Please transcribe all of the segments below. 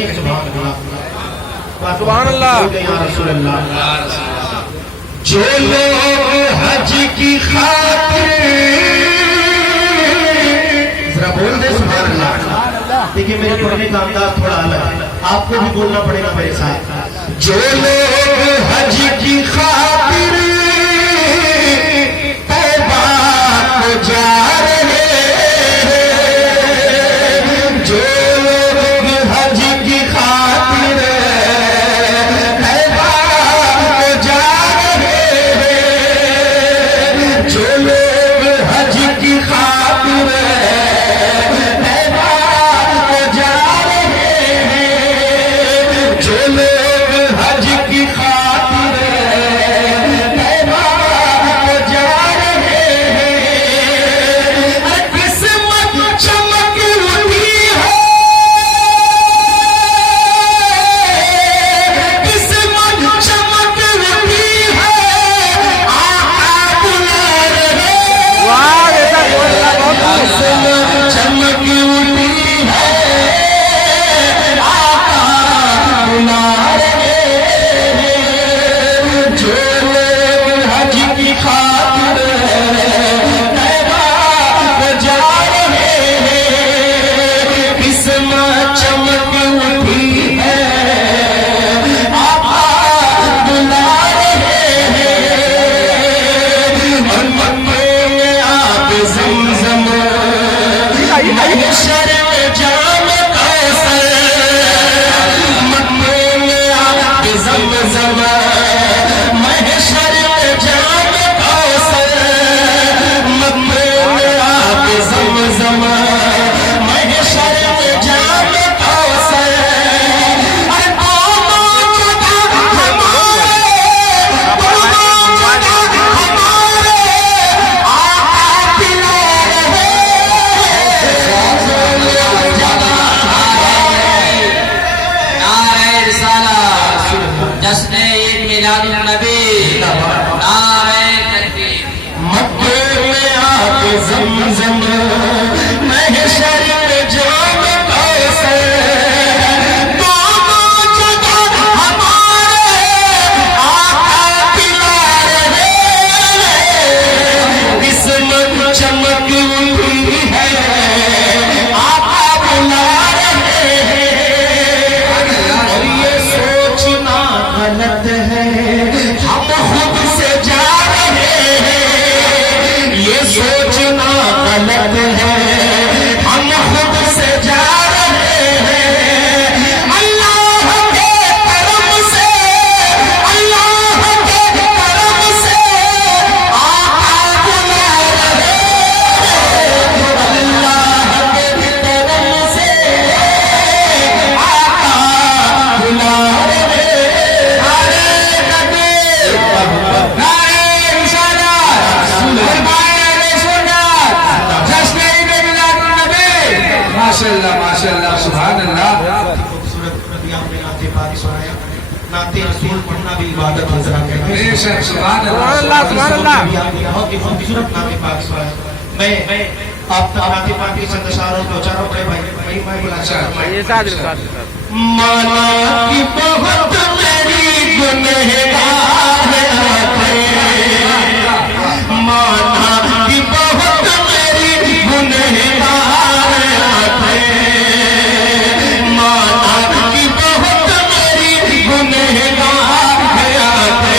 कहते हैं सुभान अल्लाह, सुभान अल्लाह। या रसूल अल्लाह। जो लोग हज की खातिर, जरा बोल दे सुभान अल्लाह। देखिए मेरे पढ़ने का अंदाज थोड़ा अलग है, आपको भी बोलना पड़ेगा मेरे साथ। जो लोग हज की खातिर तौबा को जा रहे हैं, जो लोग हज की खातिर तौबा को जा रहे हैं, जो लोग हज की खातिर तौबा को जा रहे हैं, जो लोग हज की खातिर तौबा को जा रहे हैं, किस्मत चमक उठी है, किस्मत चमक उठी है, आका बुला रहे हैं। वाह बेटा बोलना बहुत किस्मत चमक उठी है, आका बुला रहे हैं, जो लोग हज की खातिर तौबा को जा रहे हैं, किस्मत चमक उठी है, आका बुला रहे हैं, और मक्के में आब ज़मज़म, महशर में जाम कौसर, मक्के में आब ज़मज़म, महशर में जाम कौसर, मक्के में आब ज़मज़म, महशर में जाम कौसर, अरे दोनों जगह हमारे, दोनों जगह हमारे आका पिला रहे नारे रिसालत, जश्न ईद मिलादुन नबी, नारे तकबीर। मक्के में आब ज़मज़म, महशर में जाम कौसर, दोनों जगह हमारे आका पिला रहे हैं, किस्मत चमक उठी है, आका बुला रहे हैं, और ये सोचना गलत है, हम खुद से जा रहे हैं, ये सोचना गलत है, हम खुद से जा रहे हैं, अल्लाह के करम से, अल्लाह के करम से आका बुला रहे हैं, अल्लाह के करम से आका बुला रहे हैं। नारे तकबीर, नारे रिसालत, फरमाए सुन्नत, जश्न ईद मिलादुन नबी। माशाअल्लाह माशाअल्लाह, सुभान अल्लाह। खूबसूरत नबी आपने नाते पाक सुनाया, नाते रसूल पढ़ना भी इबादत है, जरा कहते हैं बेशक, सुभान सुभान अल्लाह। अल्लाह सुभान अल्लाह। आपने बहुत ही खूबसूरत नाते पाक सुनाया। मैं आप तक नाते पाक के संदेशारों को चारों बड़े भाई मैं बुला ये साथ साथ माना की बहुत मेरी गुनहगार आते, माना की बहुत मेरी गुनहगार आते, माना की बहुत मेरी गुनहगार आते,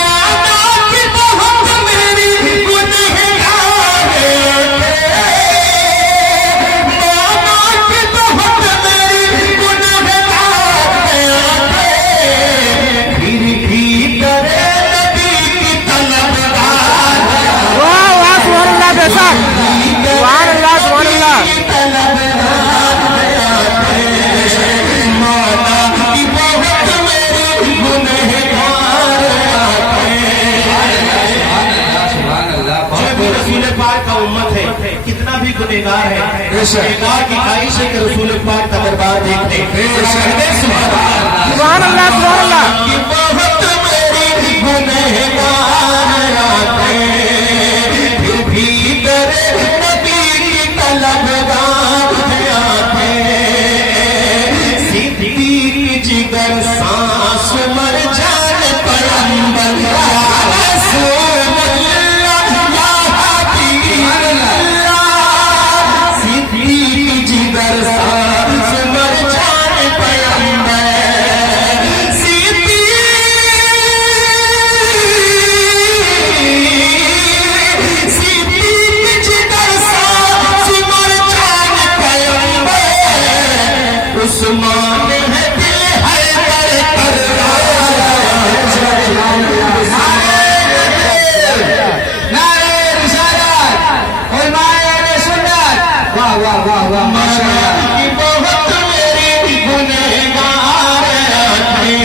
माना की बहुत मेरी गुनहगार आते, माना की बहुत मेरी गुनहगार आते, फिर भी करे नबी की तलबगार, वाह वाह सुभान अल्लाह बेटा सुभान अल्लाह सुभान अल्लाह। माना की बहुत मेरी गुनहगार आते, सुभान अल्लाह। जो भी रसूल पाक का उम्मत है, कितना भी गुनहगार है, गुनहगार की ख्वाहिश है कि रसूल पाक का दरबार देखते हैं। सुभान अल्लाह सुभान अल्लाह। की बहुत मेरी गुनहगार आते, फिर भी करे नबी की तलबगार आते, उस्मान है दिल है पर नारे रिसालत उलमाए अहले सुन्नत। वाह वाह वाह वाह माशाअल्लाह। की बहुत मेरी गुनहगार थे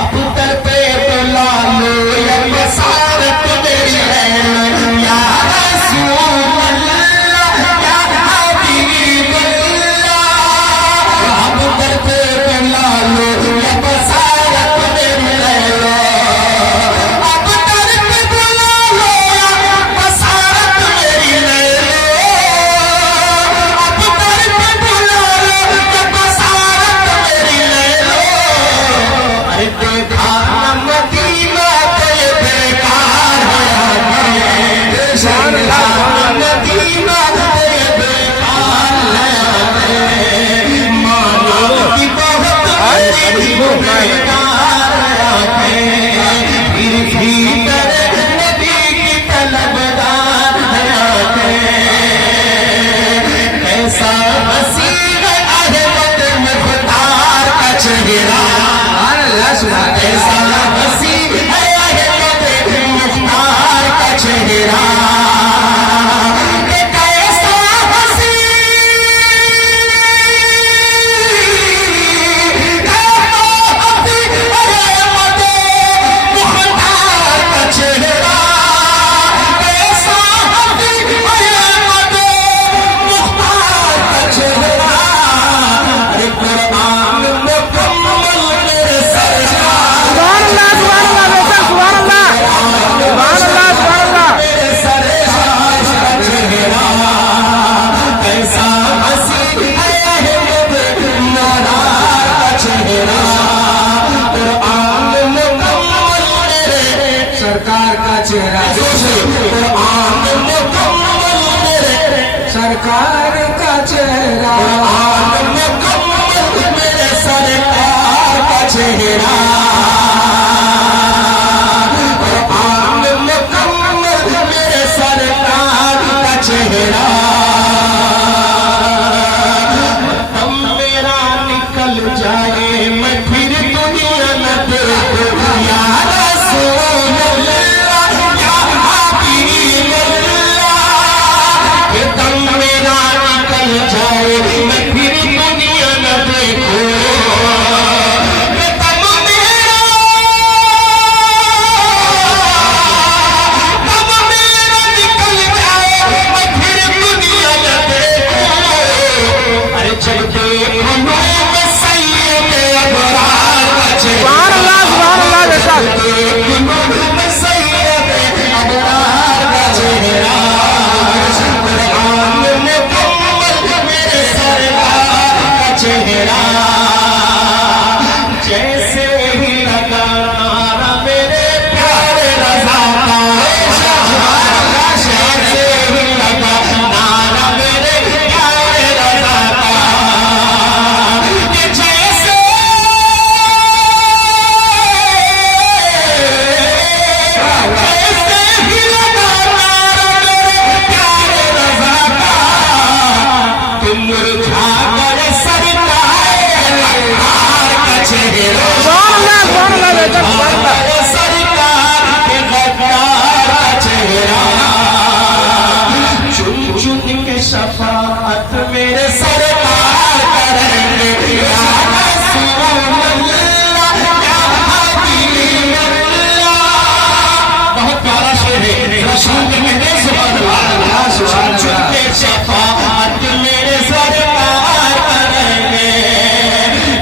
अब तर पे बुला लो या बसारत मेरी है या रसूल अल्लाह या हबीब अल्लाह अब तर पे बुला लो या बसारत मेरी है अब तर पे बुला लो या बसारत मेरी है अब तर पे बुला लो या बसारत मेरी है अरे देखा न मदीना तो ये बेकार है देखा न मदीना तो ये बेकार है मानो की बहुत मेरी गुनहगार है फिर भी तेरे नबी की तलबदार है कैसा हसी है अहमद मुख्तार का चेहरा सुभान अल्लाह सुभान कैसा अल्लाह। हसी है अहमद मुख्तार का चेहरा कैसा हसी अहमद मुख्तार का चेहरा कैसा हसी अहमद मुख्तार का चेहरा अरे कुरान मुकम्मल मेरे सरकार सुभान अल्लाह बेशक सुभान अल्लाह सुभान अल्लाह सुभान अल्लाह। मेरे सरकार का चेहरा कैसा हसी है अहमद नादार का चेहरा कुरान मुकम्मल मेरे सरकार का चेहरा कुरान मुकम्मल मेरे सरकार का चेहरा कुरान मुकम्मल मेरे सरकार का चेहरा कुरान मुकम्मल मेरे सरकार का चेहरा दम मेरा निकल जाए मैं फिर दुनिया न देखूं या रसूल अल्लाह या हबीब अल्लाह ये दम मेरा निकल जाए मैं फिर दुनिया न देखूं ये दम मेरा निकल जाए मैं फिर दुनिया न देखूं अरे चलते खुनों में सैयद अबरार का चेहरा सुभान अल्लाह बेशक। खुनों में सैयद अबरार का चेहरा कुरान मुकम्मल मेरे सरकार का चेहरा जैसे ही लगा नारा मेरे प्यारे रज़ा का जैसे ही लगा नारा मेरे प्यारे रज़ा का कि जैसे ही लगा नारा मेरे प्यारे रज़ा का तुम मुरझा कर सरकार का चेहरा सुभान अल्लाह बेशक सुभान अल्लाह। सरकार के गद्दार का चेहरा चुन चुन के शफाअत मेरे सरकार करेंगे या रसूल अल्लाह या हबीब अल्लाह। बहुत प्यारा शेर है रसूल कहते सुभान अल्लाह चुन चुन के शफाअत मेरे सरकार करेंगे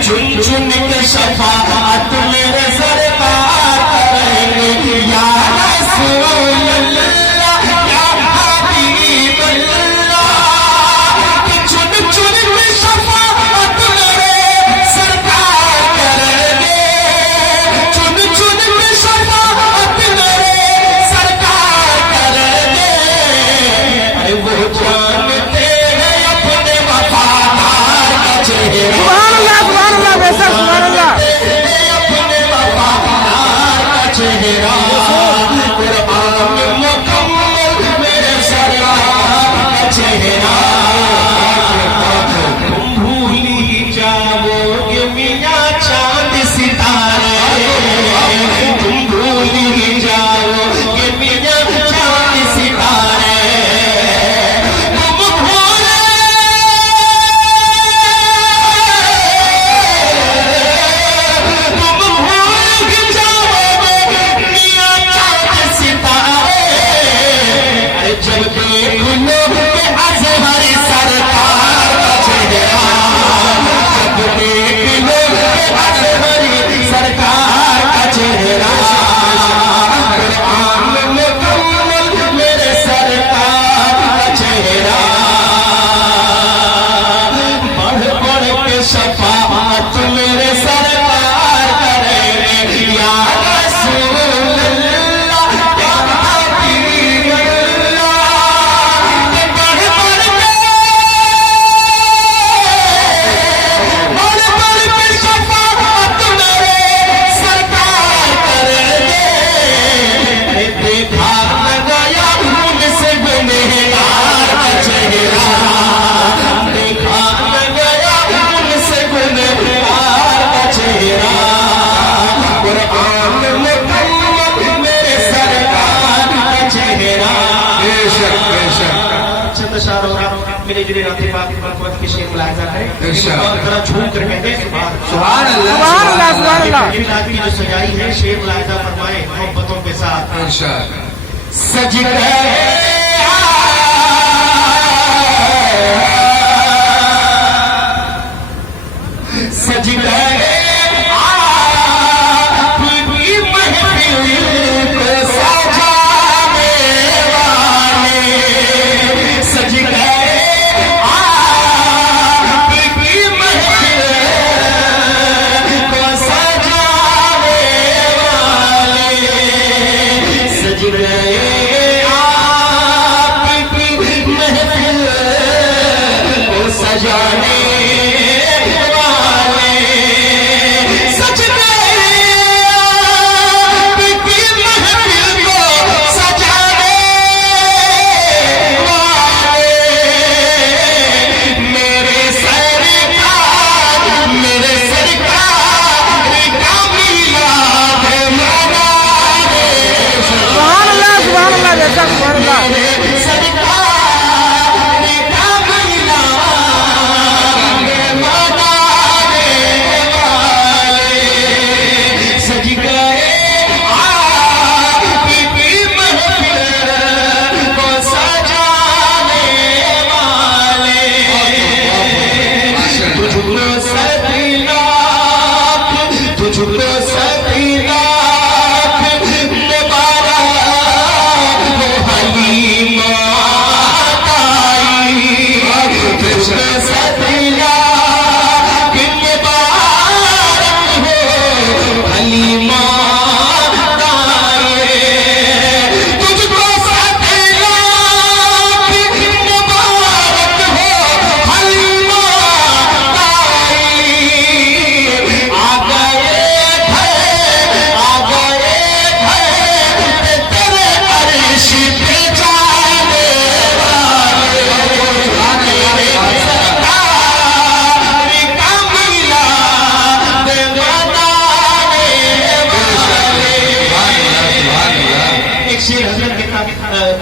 चुन चुन के शफाअत मेरे सरकार करेंगे या रसूल अल्लाह या हबीब अल्लाह कि चुन मिले जुले नाते पाक बरकत के शेर मुलाहिजा करें और जरा झूम कर कहते हैं सुभान अल्लाह सुभान अल्लाह सुभान अल्लाह। आज की जो सजाई है शेर मुलाहिजा फरमाए मोहब्बतों के साथ इरशाद सज गए सज गए आपकी महफिल को सजाने वाले सज गए आपकी महफिल को सजाने वाले सज गए आपकी महफिल को सजाने की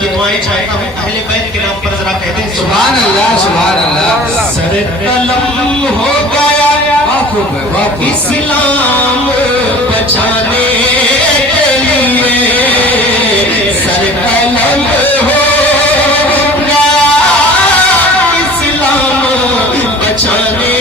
दुआएं चाहता हूँ अहले बैत के नाम पर जरा कहते हैं सुभान अल्लाह सुभान अल्लाह। सर कलम हो गया इस्लाम बचाने के लिए सर कलम हो गया इस्लाम बचाने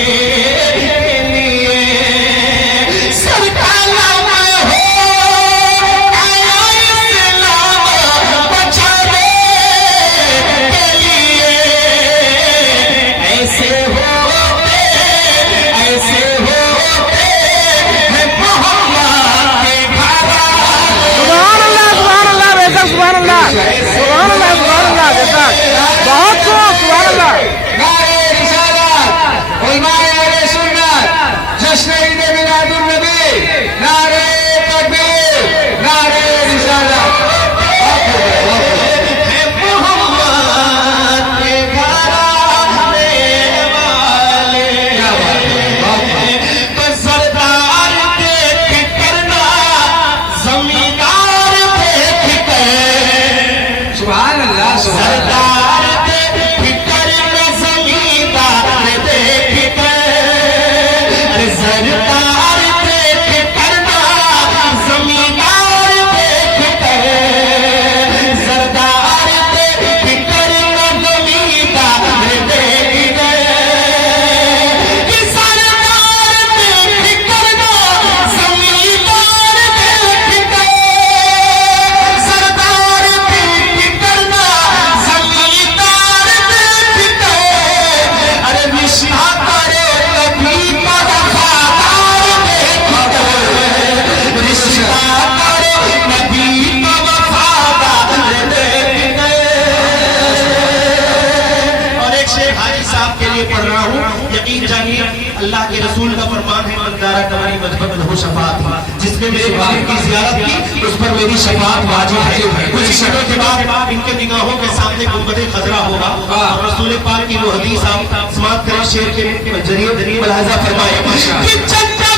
बहुत खूब सुभान अल्लाह। नारे रिसालत उलमाए अहले सुन्नत जश्न ईद मिलादुन नबी नारे तकबीर नारे रिसालत सुभान अल्लाह सुभान अल्लाह। अल्लाह के रसूल का फरमान है मंदारा कमारी मजबत हो शफात जिसने मेरे बाप की जियारत की उस पर मेरी शफात वाजिब है। कुछ शर्तों के बाद इनके निगाहों के सामने गुंबद खजरा होगा और रसूल पाक की वो हदीस आप समाप्त करें शेर के जरिए मुलाहिजा फरमाए हो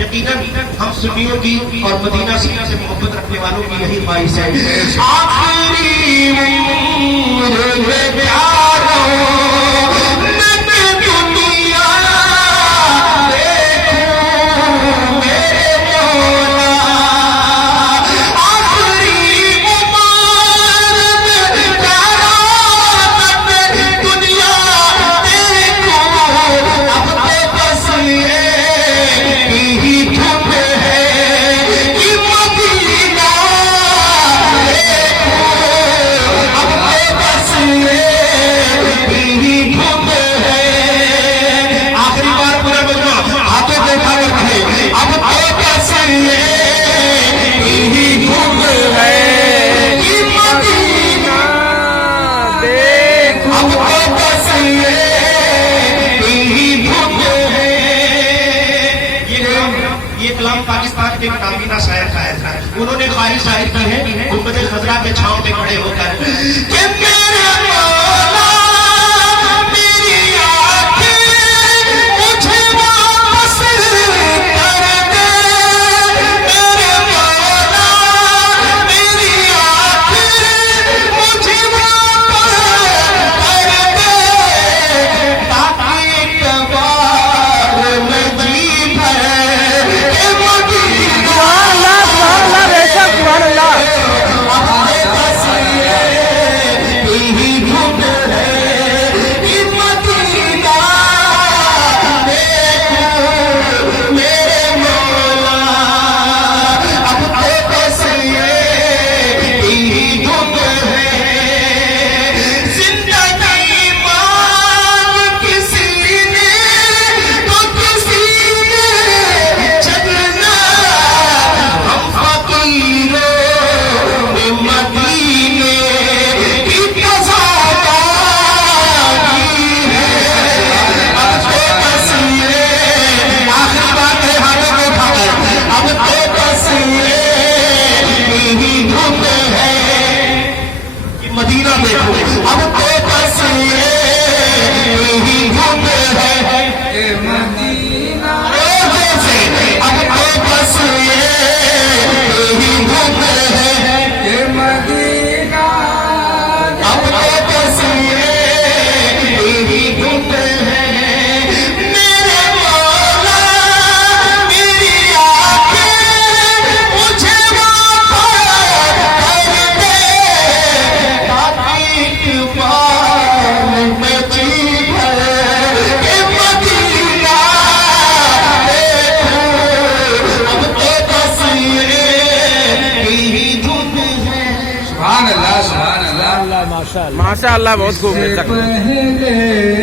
यकीनन हम सुन्नियों की और मदीना सीना से मोहब्बत रखने वालों की यही ख्वाहिश है। आखिरी उम्र प्यारों मैं दुनिया देखूं मेरे मौला, आखिरी उम्र प्यारों मैं दुनिया देखूं, अब तो बस ये ही धुन है कि मदीना देखूं, अब तो बस ये ही धुन है। आखिरी बार पूरा बजो, हाथों को उठा कर कहे, अब तो बस ये ही धुन है कि मदीना देखो अब तो बस ये ही धुन है। ये कलाम पाकिस्तान के नामीना शायर का है। उन्होंने ख्वाहिश जाहिर की है गुंबद खजरा के छांव में खड़े होकर कि मेरे मौला मेरी आंखें मुझे वापस कर दे, मेरे मौला मेरी आंखें मुझे वापस कर दे, ताकि एक बार मैं जी भर के मदीना सुभान अल्लाह बेशक सुभान अल्लाह। हमारे बस ये ही धुन है कि मदीना देखूं मेरे मौला, अब तो बस ये ही धुन है। जिंदगी मांग किसी ने तो किसी ने चलना, हम फकीरों में मदीने की कज़ादारी है। अब तो बस ये आखिरी बात है, हाथों को उठाकर अब तो बस ये ही धुन है कि मदीना देखो, अब तो बस ये ही धुन है कि मदीना से, अब तो बस ये ही धुन है कि मदीना, अब तो बस ये ही धुन है। मेरे मौला मेरी आंखें मुझे वापस कर दे, ताकि एक बार मैं जी भर के मदीना देखूं, अब तो बस ये ही धुन है। सुभान अल्लाह, सुभान अल्लाह। माशा अल्लाह बहुत खूब बेशक। पहले